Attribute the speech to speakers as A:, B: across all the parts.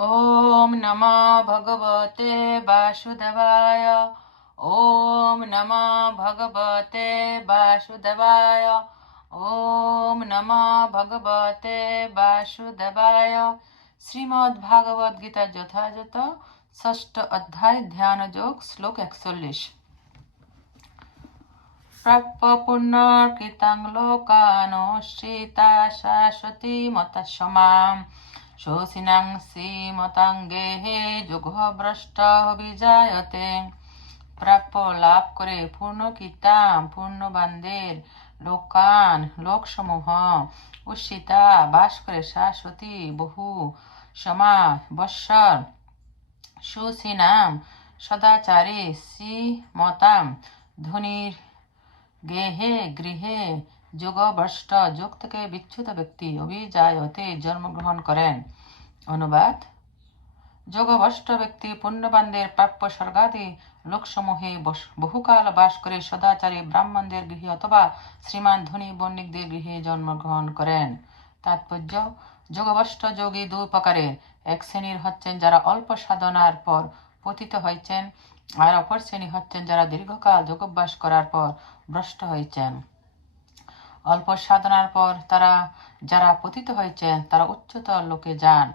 A: ॐ नमो भगवते वासुदेवाय ॐ नमो भगवते वासुदेवाय ॐ नमो ভগবতে বাসুদেবায় শ্রীমদ্ ভাগবত গীতা যথাযথ ষষ্ঠ অধ্যায় ধ্যান যোগ শ্লোক একচল্লিশ প্রাপ্য পুনর্কৃতাং লোকানশ্রিতা শাশ্বতী মতসমাম शोषिणं শ্রীমতাঙ্গেহে যোগভ্রষ্ট বিজায়তে প্রাপ্য লাভ করে পূর্ণ কীতাম পূর্ণবানদের লোকান লোকসমূহ উষিতা বাস করে শাশ্বতী বহু সমা বৎসর সুসিনাম সদাচারে শ্রীমতাম ধনির গেহে গৃহে যোগভ্রষ্ট যোগ থেকে বিচ্ছুত ব্যক্তি অভিজায় জন্মগ্রহণ করেন অনুবাদ যোগভ্রষ্ট ব্যক্তি পুণ্যবানদের প্রাপ্য স্বর্গাদি লোকসমূহে বহুকাল বাস করে সদাচারী ব্রাহ্মণদের গৃহে অথবা শ্রীমান ধনী বণিকদের গৃহে জন্মগ্রহণ করেন তাৎপর্য যোগভ্রষ্ট যোগী দু প্রকারের এক শ্রেণীর হচ্ছেন যারা অল্প সাধনার পর পতিত হয়েছেন আর অপর শ্রেণী হচ্ছেন যারা দীর্ঘকাল যোগাভ্যাস করার পর ভ্রষ্ট হয়েছেন অল্প সাধনার পর তারা যারা পতিত হয়েছে তারা উচ্চতর লোকে যান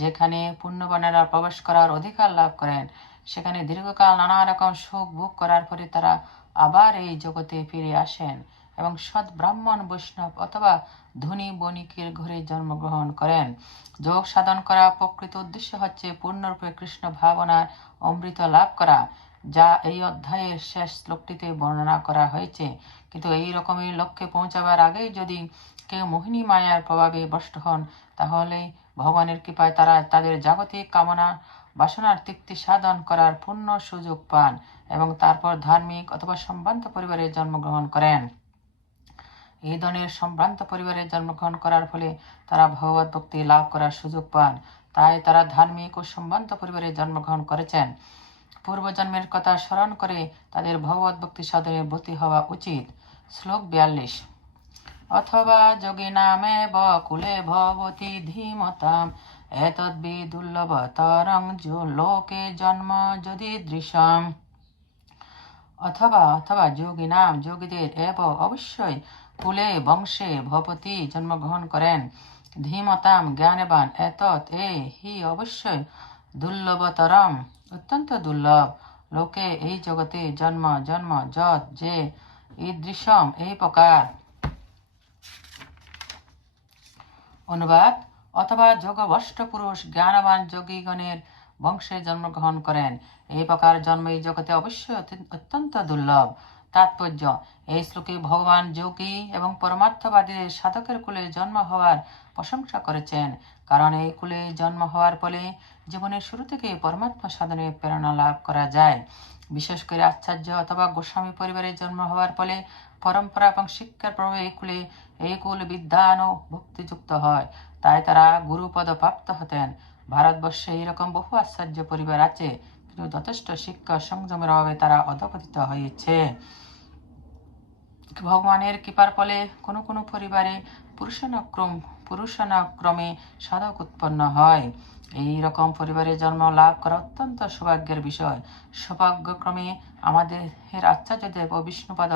A: যেখানে পুণ্যবানেরা প্রবেশ করার অধিকার লাভ করেন সেখানে দীর্ঘকাল নানা রকম সুখ ভোগ করার পরে তারা আবার এই জগতে ফিরে আসেন এবং সৎ ব্রাহ্মণ বৈষ্ণব অথবা ধনী বণিকের ঘরে জন্মগ্রহণ করেন যোগ সাধন করা প্রকৃত উদ্দেশ্য হচ্ছে পূর্ণরূপে কৃষ্ণ ভাবনার অমৃত লাভ করা যা এই অধ্যায়ের শেষ শ্লোকটিতে বর্ণনা করা হয়েছে কিন্তু এই রকমের লক্ষ্যে পৌঁছাবার আগেই যদি কেউ মোহিনী মায়ার প্রভাবে বষ্ট হন তাহলে ভগবানের কৃপায় তারা তাদের জাগতিক কামনা বাসনার তৃপ্তি সাধন করার পূর্ণ সুযোগ পান এবং তারপর ধার্মিক অথবা সম্ভ্রান্ত পরিবারে জন্মগ্রহণ করেন এই ধরনের সম্ভ্রান্ত পরিবারে জন্মগ্রহণ করার ফলে তারা ভগবত ভক্তি লাভ করার সুযোগ পান তাই তারা ধার্মিক ও সম্ভ্রান্ত পরিবারে জন্মগ্রহণ করেছেন পূর্বজন্মের কথা স্মরণ করে তাদের ভগবত ভক্তি সাধনে ব্রতী হওয়া উচিত শ্লোক বিয়াল্লিশ অথবা নামে বকুলে ভবতি ধীমতাম লোকে জন্ম যদি দৃশ্যম অথবা অথবা যোগীদের এব অবশ্যই কুলে বংশে ভবতি জন্মগ্রহণ করেন ধীমতাম জ্ঞানবান এত এ হি অবশ্যই দুর্লভতরম অত্যন্ত দুর্লভ লোকে এই জগতে জন্ম জন্ম যত যে ঈদৃশ্যম এই প্রকার অনুবাদ অথবা যোগভষ্ট পুরুষ জ্ঞানবান যোগীগণের বংশে জন্মগ্রহণ করেন এই প্রকার জন্ম এই জগতে অবশ্যই অত্যন্ত দুর্লভ তাৎপর্য এই শ্লোকে ভগবান যোগী এবং পরমার্থবাদীদের সাধকের কুলে জন্ম হওয়ার প্রশংসা করেছেন কারণ এই কুলে জন্ম হওয়ার ফলে জীবনের শুরু থেকে পরমাত্মা সাধনে প্রেরণা লাভ করা যায় বিশেষ করে আচার্য অথবা গোস্বামী পরিবারে জন্ম হওয়ার ফলে পরম্পরা এবং শিক্ষার প্রভাবে এই কুলে এই কুল বিদ্যান ও ভক্তিযুক্ত হয় তাই তারা গুরুপদ প্রাপ্ত হতেন ভারতবর্ষে এইরকম বহু আশ্চর্য পরিবার আছে কিন্তু যথেষ্ট শিক্ষা সংযমের অভাবে তারা অধপতিত হয়েছে ভগবানের কৃপার ফলে কোনো কোনো পরিবারে পুরুষানুক্রম পুরুষানাক্রমে সাধক উৎপন্ন হয় এই রকম পরিবারে জন্ম লাভ করা অত্যন্ত সৌভাগ্যের বিষয় সৌভাগ্যক্রমে আমাদের আচার্যদেব ও বিষ্ণুপদ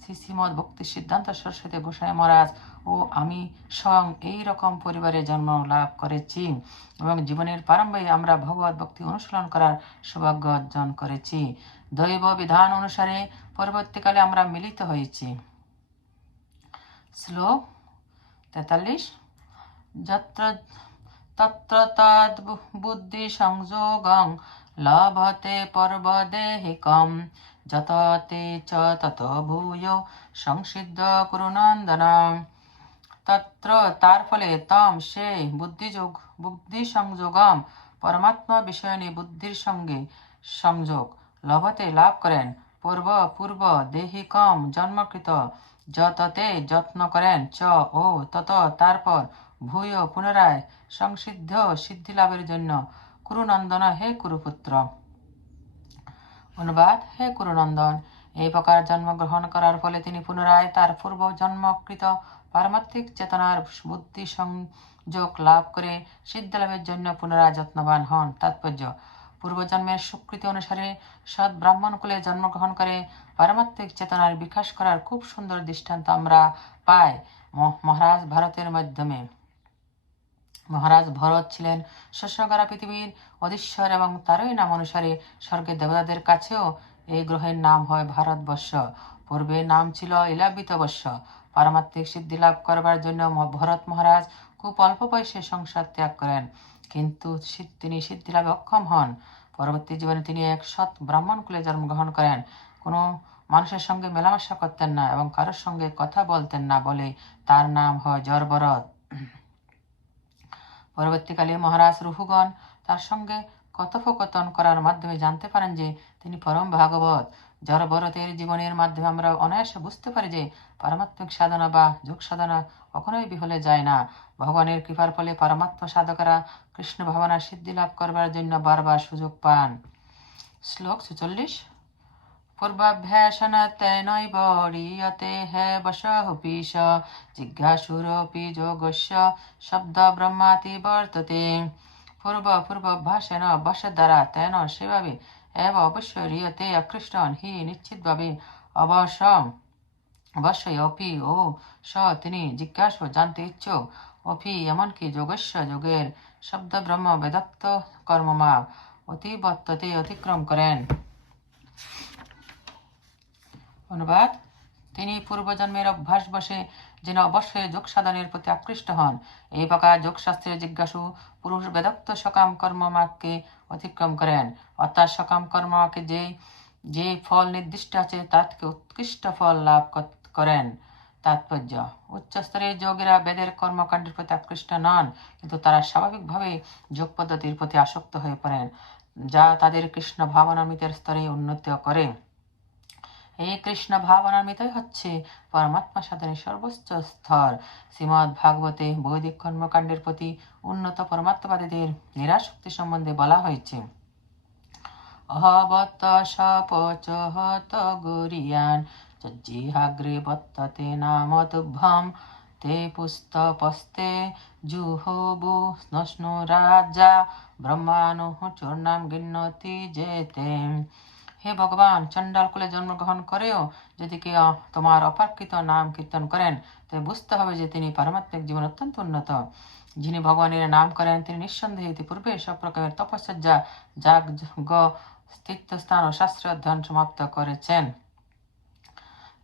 A: শ্রীশ্রীমদ ভক্তি সিদ্ধান্ত সরস্বতী গোসাই মহারাজ ও আমি স্বয়ং এই রকম পরিবারে জন্ম লাভ করেছি এবং জীবনের প্রারম্ভে আমরা ভগবত ভক্তি অনুশীলন করার সৌভাগ্য অর্জন করেছি দৈব বিধান অনুসারে পরবর্তীকালে আমরা মিলিত হয়েছি শ্লোক তেতাল্লিশ যত্র তত্র তদ বুদ্ধি সংযোগং লভতে পর্বদেহিকম যততে চ তত ভূয় সংসিদ্ধ কুরুনন্দনা তত্র তার ফলে তম সে বুদ্ধিযোগ বুদ্ধি সংযোগম পরমাত্মা বিষয়নি বুদ্ধির সঙ্গে সংযোগ লভতে লাভ করেন পূর্ব পূর্ব দেহিকম জন্মকৃত যততে যত্ন করেন চ ও তত তারপর ভূয় পুনরায় সংসিদ্ধ সিদ্ধি লাভের জন্য কুরুনন্দন হে কুরুপুত্র অনুবাদ হে কুরুনন্দন এই প্রকার জন্মগ্রহণ করার ফলে তিনি পুনরায় তার পূর্ব জন্মকৃত পারমাত্মিক চেতনার বুদ্ধি সংযোগ লাভ করে সিদ্ধলাভের জন্য পুনরায় যত্নবান হন তাৎপর্য পূর্বজন্মের স্বীকৃতি অনুসারে সৎ ব্রাহ্মণকুলে জন্মগ্রহণ করে পারমাত্মিক চেতনার বিকাশ করার খুব সুন্দর দৃষ্টান্ত আমরা পাই মহারাজ ভারতের মাধ্যমে মহারাজ ভরত ছিলেন শস্যগড়া পৃথিবীর অধীশ্বর এবং তারই নাম অনুসারে স্বর্গের দেবতাদের কাছেও এই গ্রহের নাম হয় ভারতবর্ষ পূর্বে নাম ছিল ইলাবিতবর্ষ পারমাত্মিক সিদ্ধি লাভ করবার জন্য ভরত মহারাজ খুব অল্প বয়সে সংসার ত্যাগ করেন কিন্তু তিনি সিদ্ধি লাভে অক্ষম হন পরবর্তী জীবনে তিনি এক সৎ ব্রাহ্মণ কুলে জন্মগ্রহণ করেন কোনো মানুষের সঙ্গে মেলামেশা করতেন না এবং কারোর সঙ্গে কথা বলতেন না বলে তার নাম হয় জরবরত পরবর্তীকালে মহারাজ রুহুগণ তার সঙ্গে কথোপকথন করার মাধ্যমে জানতে পারেন যে তিনি পরম ভাগবত যার বরতের জীবনের মাধ্যমে আমরা অনায়াসে বুঝতে পারি যে পারমাত্মিক সাধনা বা যোগ সাধনা কখনোই বিহলে যায় না ভগবানের কৃপার ফলে পারমাত্ম সাধকেরা কৃষ্ণ ভাবনা সিদ্ধি লাভ করবার জন্য বারবার সুযোগ পান শ্লোক ছেচল্লিশ পূর্বাভ্যাসনতে নৈব বর্ততে পূর্ব পূর্বাভ্যাসেন অভ্যাস দ্বারা তেন সেভাবে এব অবশ্য রিয়তে আকৃষ্ট হি নিশ্চিতভাবে অবশ্য অবশ্যই অপি ও স তিনি জিজ্ঞাস জানতে ইচ্ছুক অপি এমনকি যোগস্য যোগের শব্দ ব্রহ্ম বেদাত্ত কর্মমা অতিবত্ততে অতিক্রম করেন অনুবাদ তিনি পূর্বজন্মের অভ্যাস বসে যেন অবশ্যই যোগ সাধনের প্রতি আকৃষ্ট হন এই প্রকার যোগশাস্ত্রের জিজ্ঞাসু পুরুষ বেদক্ত সকাম কর্মমাকে অতিক্রম করেন অর্থাৎ সকাম কর্মকে যে যে ফল নির্দিষ্ট আছে তাকে থেকে উৎকৃষ্ট ফল লাভ করেন তাৎপর্য উচ্চস্তরের যোগীরা বেদের কর্মকাণ্ডের প্রতি আকৃষ্ট নন কিন্তু তারা স্বাভাবিকভাবে যোগ পদ্ধতির প্রতি আসক্ত হয়ে পড়েন যা তাদের কৃষ্ণ ভাবনামিতের স্তরে উন্নত করে এই কৃষ্ণ ভাবনান্বিতই হচ্ছে পরমাত্মা সাধনের সর্বোচ্চ স্তর শ্রীমৎ ভাগবতে বৈদিক কর্মকাণ্ডের প্রতি উন্নত পরমাত্মবাদীদের নিরাশক্তি সম্বন্ধে বলা হয়েছে অহবত সপচহত গরিয়ান বত্ততে হে ভগবান চণ্ডাল কুলে জন্মগ্রহণ করেও যদি কেউ তোমার অপাকৃত নাম কীর্তন করেন তবে বুঝতে হবে যে তিনি পারমাত্মিক জীবন অত্যন্ত উন্নত যিনি ভগবানের নাম করেন তিনি নিঃসন্দেহে ইতিপূর্বে সব প্রকারের তপশ্চর্যা যাগ তীর্থস্থান ও শাস্ত্রীয় অধ্যয়ন সমাপ্ত করেছেন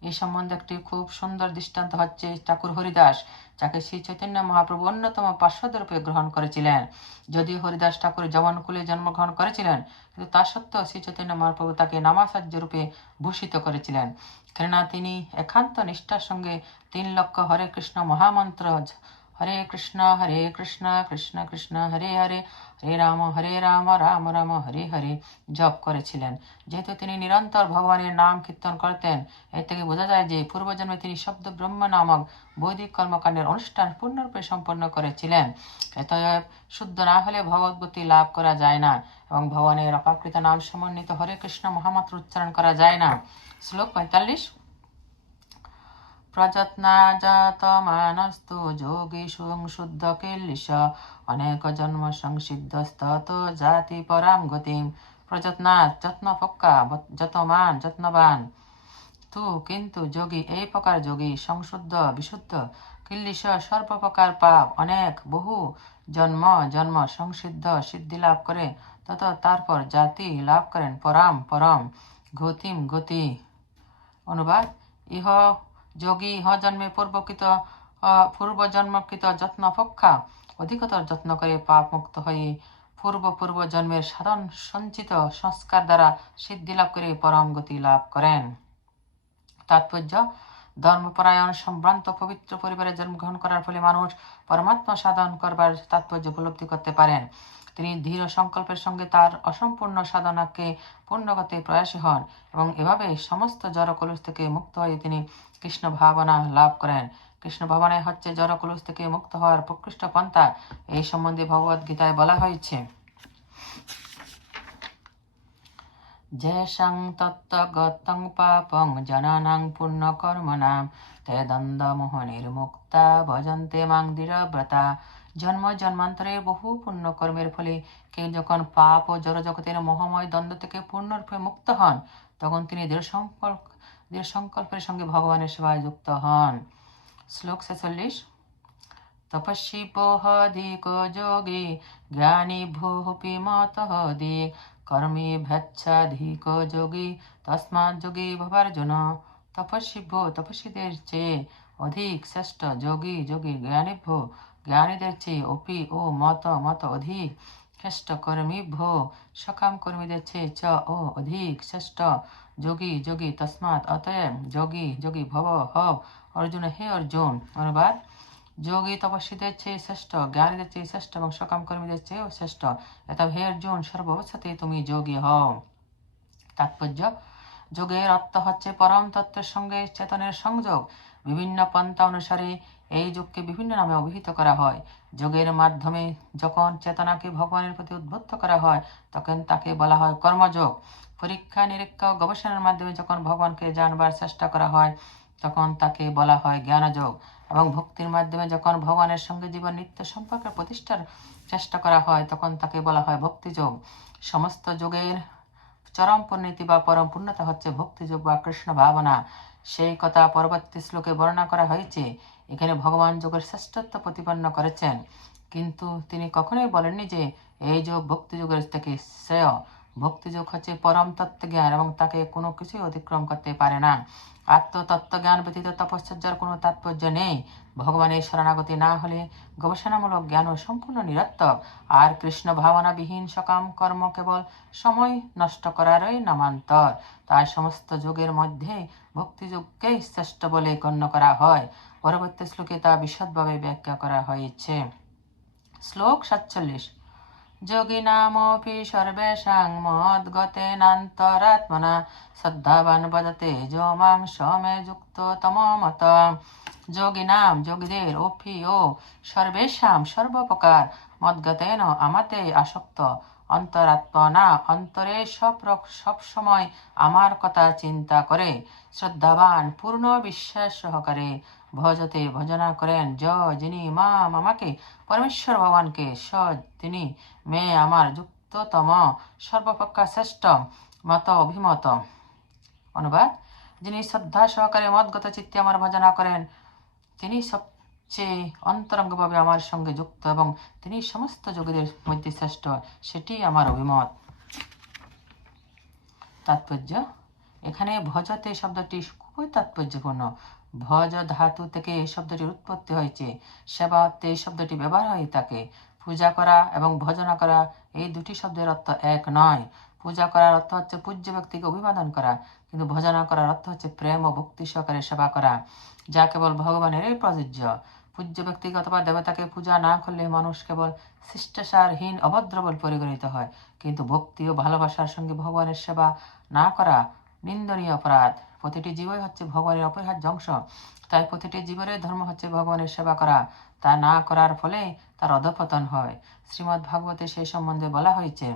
A: এ সম্বন্ধে একটি খুব সুন্দর দৃষ্টান্ত হচ্ছে ঠাকুর হরিদাস যাকে শ্রী চৈতন্য মহাপ্রভু অন্যতম পার্শ্বদ রূপে গ্রহণ করেছিলেন যদিও হরিদাস ঠাকুর জবানকুলে জন্মগ্রহণ করেছিলেন কিন্তু তা সত্ত্বেও শ্রী চৈতন্য মহাপ্রভু তাকে নামাচার্য রূপে ভূষিত করেছিলেন কেননা তিনি একান্ত নিষ্ঠার সঙ্গে তিন লক্ষ হরে কৃষ্ণ মহামন্ত্র হরে কৃষ্ণ হরে কৃষ্ণ কৃষ্ণ কৃষ্ণ হরে হরে হরে রাম হরে রাম রাম রাম হরে হরে জপ করেছিলেন যেহেতু তিনি নিরন্তর ভগবানের নাম কীর্তন করতেন এ থেকে বোঝা যায় যে পূর্বজন্মে তিনি শব্দ ব্রহ্ম নামক বৈদিক কর্মকাণ্ডের অনুষ্ঠান পূর্ণরূপে সম্পন্ন করেছিলেন এতএব শুদ্ধ না হলে ভগবদ্গতি লাভ করা যায় না এবং ভগবানের অপাকৃত নাম সমন্বিত হরে কৃষ্ণ মহামাত্র উচ্চারণ করা যায় না শ্লোক পঁয়তাল্লিশ প্রযত্নাজাতমানস্তু যোগীষুং শুদ্ধকিল্লিশ অনেক জন্ম সংসিদ্ধস্তত জাতি পরাম গতিম প্রযত্নাথ যত্নপক্কা যতমান যত্নবান তু কিন্তু যোগী এই প্রকার যোগী সংশুদ্ধ বিশুদ্ধ কিল্লিশ সর্বপ্রকার পাপ অনেক বহু জন্ম জন্ম সংসিদ্ধ সিদ্ধি লাভ করে তত তারপর জাতি লাভ করেন পরাম পরম গতিম গতি অনুবাদ ইহ যোগী হজন্মে পূর্বকৃত পূর্ব জন্মকৃত যত্ন অপেক্ষা অধিকতর যত্ন করে পাপ মুক্ত হয়ে পূর্ব পূর্ব জন্মের সাধন সঞ্চিত সংস্কার দ্বারা সিদ্ধি লাভ করে পরম গতি লাভ করেন তাৎপর্য ধর্মপরায়ণ সম্ভ্রান্ত পবিত্র পরিবারে জন্মগ্রহণ করার ফলে মানুষ পরমাত্মা সাধন করবার তাৎপর্য উপলব্ধি করতে পারেন তিনি দৃঢ় সংকল্পের সঙ্গে তার অসম্পূর্ণ সাধনাকে পূর্ণগতে প্রয়াসী হন এবং এভাবে সমস্ত জড়কলুষ থেকে মুক্ত হয়ে তিনি কৃষ্ণ ভাবনা লাভ করেন কৃষ্ণ ভাবনায় হচ্ছে জড়কলুষ থেকে মুক্ত হওয়ার প্রকৃষ্ট পন্থা এই সম্বন্ধে ভগবদ গীতায় বলা হয়েছে যেষাং তত্ত্বগতং পাপং জনানাং পুণ্যকর্মণাম তে দ্বন্দ্বমোহ নির্মুক্তা ভজন্তে মাং দৃঢ়ব্রতা জন্ম জন্মান্তরের বহু পুণ্যকর্মের ফলে কেউ যখন পাপ ও জড়জগতের মহাময় দ্বন্দ্ব থেকে পূর্ণরূপে মুক্ত হন তখন তিনি দৃঢ় সংকল্প সংকল্পের সঙ্গে ভগবানের সেবায় যুক্ত হন শ্লোক ছেচল্লিশ তপস্বী পোহদিক যোগী জ্ঞানী ভূপি মত দিক কর্মী ভেচ্ছাধিক যোগী তসমাৎ যোগী ভবার্জুন তপস্বী ভো তপস্বীদের চেয়ে অধিক শ্রেষ্ঠ যোগী যোগী জ্ঞানীভ্য জ্ঞানীদের চেয়ে অপি ও মত মত অধিক শ্রেষ্ঠ কর্মী ভো সকাম কর্মীদের চেয়ে চ ও অধিক শ্রেষ্ঠ যোগী যোগী তসমাত অতএব যোগী যোগী ভব হব অর্জুন হে অর্জুন অনুবাদ যোগী তপস্বীদের চেয়ে শ্রেষ্ঠ জ্ঞানীদের চেয়ে শ্রেষ্ঠ এবং সকাম কর্মীদের চেয়েও শ্রেষ্ঠ এত হে অর্জুন সর্বাবস্থাতে তুমি যোগী হও তাৎপর্য যোগের অর্থ হচ্ছে পরম তত্ত্বের সঙ্গে চেতনের সংযোগ বিভিন্ন পন্থা অনুসারে এই যুগকে বিভিন্ন নামে অভিহিত করা হয় যোগের মাধ্যমে যখন চেতনাকে ভগবানের প্রতি উদ্বুদ্ধ করা হয় তখন তাকে বলা হয় কর্মযোগ পরীক্ষা নিরীক্ষা গবেষণার মাধ্যমে যখন ভগবানকে জানবার চেষ্টা করা হয় তখন তাকে বলা হয় জ্ঞানযোগ এবং ভক্তির মাধ্যমে যখন ভগবানের সঙ্গে জীবন নিত্য সম্পর্কের প্রতিষ্ঠার চেষ্টা করা হয় তখন তাকে বলা হয় ভক্তিযোগ সমস্ত যোগের চরম পরিণতি বা পরম পূর্ণতা হচ্ছে ভক্তিযোগ বা কৃষ্ণ ভাবনা সেই কথা পরবর্তী শ্লোকে বর্ণনা করা হয়েছে এখানে ভগবান যোগের শ্রেষ্ঠত্ব প্রতিপন্ন করেছেন কিন্তু তিনি কখনোই বলেননি যে এই যোগ ভক্তিযোগের থেকে শ্রেয় ভক্তিযোগ হচ্ছে পরম তত্ত্বজ্ঞান এবং তাকে কোনো কিছুই অতিক্রম করতে পারে না আত্মতত্ত্বজ্ঞান ব্যতীত তপশ্চর্যার কোনো তাৎপর্য নেই ভগবানের শরণাগতি না হলে গবেষণামূলক জ্ঞানও সম্পূর্ণ নিরর্থক আর কৃষ্ণ ভাবনাবিহীন সকাম কর্ম কেবল সময় নষ্ট করারই নামান্তর তাই সমস্ত যুগের মধ্যে ভক্তিযুগকেই শ্রেষ্ঠ বলে গণ্য করা হয় পরবর্তী শ্লোকে তা বিশদভাবে ব্যাখ্যা করা হয়েছে শ্লোক সাতচল্লিশ যোগিনামপি সর্বেষাং মদ্গতেনান্তরাত্মনা শ্রদ্ধাবান বদতে সমে যুক্ত যোগীদের ও সর্বেশাম সর্বপ্রকার আমাতে আসক্ত অন্তরাত্মনা অন্তরে সব সবসময় আমার কথা চিন্তা করে শ্রদ্ধাবান পূর্ণ বিশ্বাস সহকারে ভজতে ভজনা করেন য যিনি মা মামাকে পরমেশ্বর ভগবানকে স তিনি মে আমার যুক্ততম সর্বপক্ষা শ্রেষ্ঠ মত অভিমত অনুবাদ যিনি শ্রদ্ধা সহকারে মদগত চিত্তে আমার ভজনা করেন তিনি সবচেয়ে অন্তরঙ্গভাবে আমার সঙ্গে যুক্ত এবং তিনি সমস্ত যোগীদের মধ্যে শ্রেষ্ঠ সেটি আমার অভিমত তাৎপর্য এখানে ভজতে শব্দটি খুবই তাৎপর্যপূর্ণ ভজ ধাতু থেকে এই শব্দটির উৎপত্তি হয়েছে সেবা অর্থে এই শব্দটি ব্যবহার হয়ে থাকে পূজা করা এবং ভজনা করা এই দুটি শব্দের অর্থ এক নয় পূজা করার অর্থ হচ্ছে পূজ্য ব্যক্তিকে অভিবাদন করা কিন্তু ভজনা করার অর্থ হচ্ছে প্রেম ও ভক্তি সহকারে সেবা করা যা কেবল ভগবানেরই প্রযোজ্য পূজ্য ব্যক্তিকে অথবা দেবতাকে পূজা না করলে মানুষ কেবল শিষ্টাচারহীন অভদ্র বলে পরিগণিত হয় কিন্তু ভক্তি ও ভালোবাসার সঙ্গে ভগবানের সেবা না করা নিন্দনীয় অপরাধ প্রতিটি জীবই হচ্ছে ভগবানের অপরিহার্য অংশ তাই প্রতিটি জীবনের ধর্ম হচ্ছে ভগবানের সেবা করা তা না করার ফলে তার অধপতন হয় শ্রীমদ্ ভাগবতে সেই সম্বন্ধে বলা হয়েছে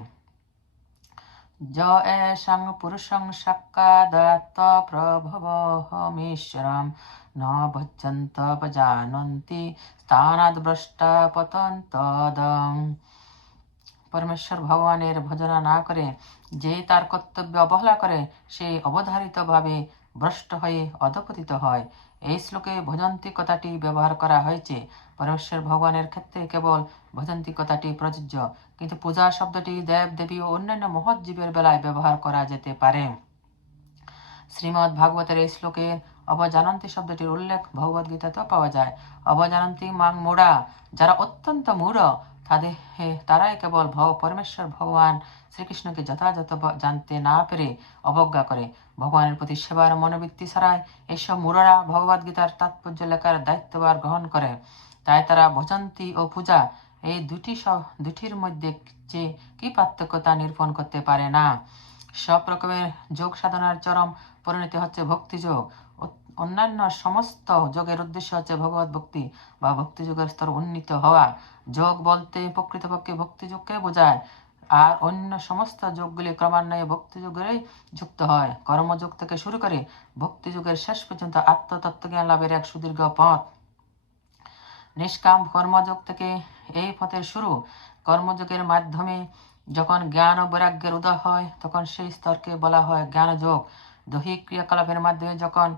A: জয়সং পুরুষং সাক্ষাদাত্ত প্রভবহমীশ্বরম ন ভজন্ত পজানন্তি স্থানাদ্ ভ্রষ্টা পতন্তদম পরমেশ্বর ভগবানের ভজনা না করে যে তার কর্তব্য অবহেলা করে সে অবধারিতভাবে ভ্রষ্ট হয়ে অধপতিত হয় এই শ্লোকে ভজন্তিকতাটি কথাটি ব্যবহার করা হয়েছে পরমেশ্বর ভগবানের ক্ষেত্রে কেবল ভজন্তিকতাটি কথাটি প্রযোজ্য কিন্তু পূজা শব্দটি দেব দেবী ও অন্যান্য মহৎ জীবের বেলায় ব্যবহার করা যেতে পারে শ্রীমদ্ ভাগবতের এই শ্লোকের অবজানন্তি শব্দটির উল্লেখ ভগবদ্গীতাতেও পাওয়া যায় অবজানন্তি মাং মোড়া যারা অত্যন্ত মূঢ় তাদের তারাই কেবল ভব পরমেশ্বর ভগবান শ্রীকৃষ্ণকে যথাযথ জানতে না পেরে অবজ্ঞা করে ভগবানের প্রতি সেবার মনোবৃত্তি ছাড়াই এসব মুরারা ভগবদ গীতার তাৎপর্য লেখার দায়িত্বভার গ্রহণ করে তাই তারা ভজন্তি ও পূজা এই দুটি দুটির মধ্যে যে কি পার্থক্য তা নিরূপণ করতে পারে না সব রকমের যোগ সাধনার চরম পরিণতি হচ্ছে ভক্তিযোগ অন্যান্য সমস্ত যোগের উদ্দেশ্য হচ্ছে ভগবত ভক্তি বা ভক্তি যোগের স্তর উন্নীত হওয়া যোগ বলতে প্রকৃতপক্ষে ভক্তি যোগকে বোঝায় আর অন্য সমস্ত যোগগুলি ক্রমান্বয়ে ভক্তি যুগেরই যুক্ত হয় কর্মযোগ থেকে শুরু করে ভক্তি যুগের শেষ পর্যন্ত আত্মতত্ত্বজ্ঞান লাভের এক সুদীর্ঘ পথ নিষ্কাম কর্মযোগ থেকে এই পথের শুরু কর্মযোগের মাধ্যমে যখন জ্ঞান ও বৈরাগ্যের উদয় হয় তখন সেই স্তরকে বলা হয় জ্ঞানযোগ যোগ দৈহিক ক্রিয়াকলাপের মাধ্যমে যখন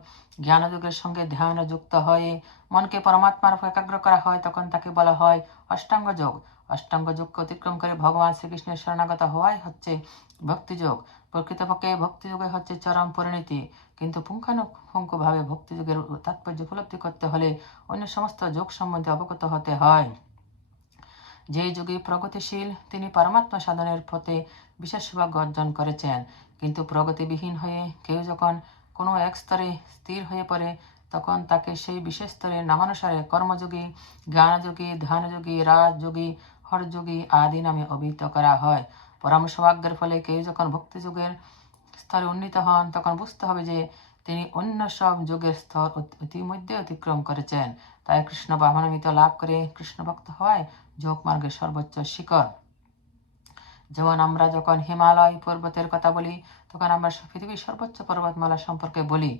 A: জ্ঞানযোগের সঙ্গে ধ্যান যুক্ত হয়ে মনকে পরমাত্মার একাগ্র করা হয় তখন তাকে বলা হয় অষ্টাঙ্গ যোগ অষ্টাঙ্গ যোগকে অতিক্রম করে ভগবান শ্রীকৃষ্ণের শরণাগত হওয়াই হচ্ছে ভক্তিযোগ প্রকৃতপক্ষে ভক্তিযোগে হচ্ছে চরম পরিণতি কিন্তু পুঙ্খানুপুঙ্খভাবে ভক্তিযোগের তাৎপর্য উপলব্ধি করতে হলে অন্য সমস্ত যোগ সম্বন্ধে অবগত হতে হয় যে যোগী প্রগতিশীল তিনি পরমাত্মা সাধনের পথে বিশেষ সৌভাগ্য অর্জন করেছেন কিন্তু প্রগতিবিহীন হয়ে কেউ যখন কোনো এক স্তরে স্থির হয়ে পড়ে তখন তাকে সেই বিশেষ স্তরে নামানুসারে কর্মযোগী জ্ঞানযোগী ধ্যানযোগী রাজযোগী হরযোগী আদি নামে অভিহিত করা হয় পরামর্শভাগ্যের ফলে কেউ যখন ভক্তিযোগের স্তরে উন্নীত হন তখন বুঝতে হবে যে তিনি অন্য সব যোগের স্তর ইতিমধ্যে অতিক্রম করেছেন তাই কৃষ্ণ বাহনমিত লাভ করে কৃষ্ণ ভক্ত হওয়ায় যোগ মার্গের সর্বোচ্চ শিকড় যেমন আমরা যখন হিমালয় পর্বতের কথা বলি তখন আমরা পৃথিবীর সর্বোচ্চ পর্বতমালা সম্পর্কে বলি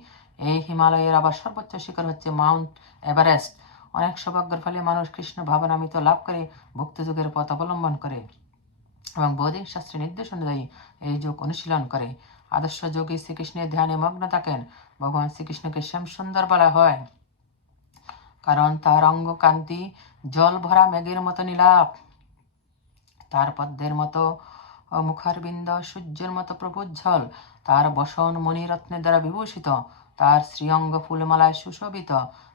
A: এই হিমালয়ের আবার সর্বোচ্চ শিখর হচ্ছে মাউন্ট এভারেস্ট অনেক সৌভাগ্যের ফলে মানুষ কৃষ্ণ ভাবনামিত লাভ করে ভক্তিযুগের পথ অবলম্বন করে এবং বৌদ্ধিক শাস্ত্রের নির্দেশ অনুযায়ী এই যোগ অনুশীলন করে আদর্শ যোগী শ্রীকৃষ্ণের ধ্যানে মগ্ন থাকেন ভগবান শ্রীকৃষ্ণকে শ্যাম সুন্দর বলা হয় কারণ তার অঙ্গ কান্তি জল ভরা মেঘের মতো নীলাপ তার পদ্মের মতো মুখারবিন্দ সূর্যের মতো প্রভুজ্জ্বল তার বসন মণিরত্নের দ্বারা বিভূষিত তার শ্রীঅঙ্গ ফুলমালায় সুশোভিত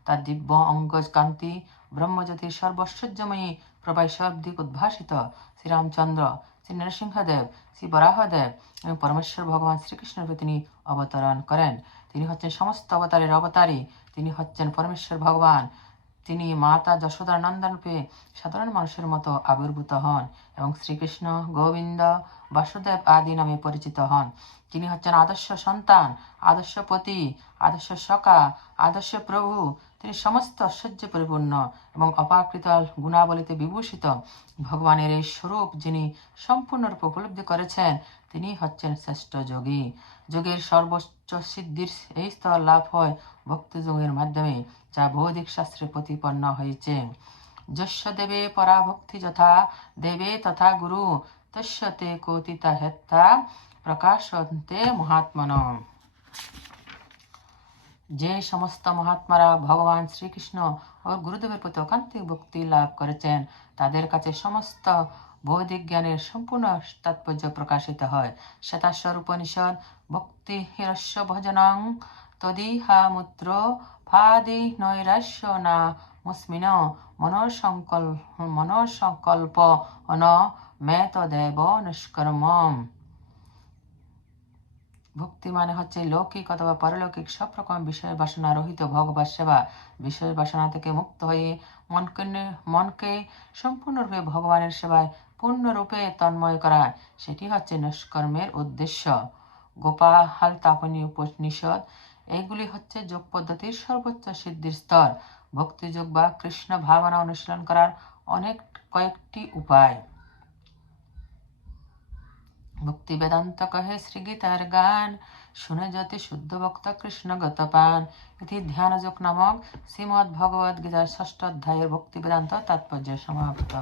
A: তার দিব্য অঙ্গজ কান্তি ব্রহ্মজ্যোতির সর্বশ্বর্যময়ী প্রবাই দিক উদ্ভাসিত শ্রীরামচন্দ্র শ্রী নরসিংহদেব শ্রী বরাহদেব এবং পরমেশ্বর ভগবান শ্রীকৃষ্ণের তিনি অবতরণ করেন তিনি হচ্ছেন সমস্ত অবতারের অবতারী তিনি হচ্ছেন পরমেশ্বর ভগবান তিনি মাতা যশোদার নন্দনরূপে সাধারণ মানুষের মতো আবির্ভূত হন এবং শ্রীকৃষ্ণ গোবিন্দ বাসুদেব আদি নামে পরিচিত হন তিনি হচ্ছেন আদর্শ সন্তান আদর্শ পতি আদর্শ সকা আদর্শ প্রভু তিনি সমস্ত ঐশ্বর্য পরিপূর্ণ এবং অপাকৃত গুণাবলীতে বিভূষিত ভগবানের এই স্বরূপ যিনি সম্পূর্ণরূপে উপলব্ধি করেছেন তিনি হচ্ছেন শ্রেষ্ঠ যোগী যোগের সর্বোচ্চ সিদ্ধির এই স্তর লাভ হয় ভক্তিযোগের মাধ্যমে যা বৈদিক শাস্ত্রে প্রতিপন্ন হয়েছে যস্য দেবে পরাভক্তি যথা দেবে তথা গুরু তস্যতে তে কোতিতা হেত্তা প্রকাশন্তে মহাত্মন যে সমস্ত মহাত্মারা ভগবান শ্রীকৃষ্ণ ও গুরুদেবের প্রতি অকান্তিক ভক্তি লাভ করেছেন তাদের কাছে সমস্ত বৌদ্ধিক জ্ঞানের সম্পূর্ণ তাৎপর্য প্রকাশিত হয় শ্বেতাশ্বর উপনিষদ ভক্তি হিরস্য ভজনং মূত্র ফাদি নৈরাস্য না মুসমিন মনোসংকল্প মনোসংকল্প অন মে তদেব নিষ্কর্ম ভক্তি মানে হচ্ছে লৌকিক অথবা পারলৌকিক সব রকম বিষয় বাসনা রহিত ভগবত সেবা বিষয় বাসনা থেকে মুক্ত হয়ে মনকে মনকে সম্পূর্ণরূপে ভগবানের সেবায় পূর্ণরূপে তন্ময় করা সেটি হচ্ছে নিষ্কর্মের উদ্দেশ্য গোপাহাল তাপনী উপনিষদ এইগুলি হচ্ছে যোগ পদ্ধতির সর্বোচ্চ সিদ্ধির স্তর ভক্তিযোগ বা কৃষ্ণ ভাবনা অনুশীলন করার অনেক কয়েকটি উপায় ভক্তি বেদান্ত কহে শ্রী গীতার গান শুনে যতি শুদ্ধ ভক্ত কৃষ্ণ গত পান এটি ধ্যানযোগ নামক শ্রীমদ্ ভগবদ্ গীতার ষষ্ঠ অধ্যায়ের ভক্তি বেদান্ত তাৎপর্য সমাপ্ত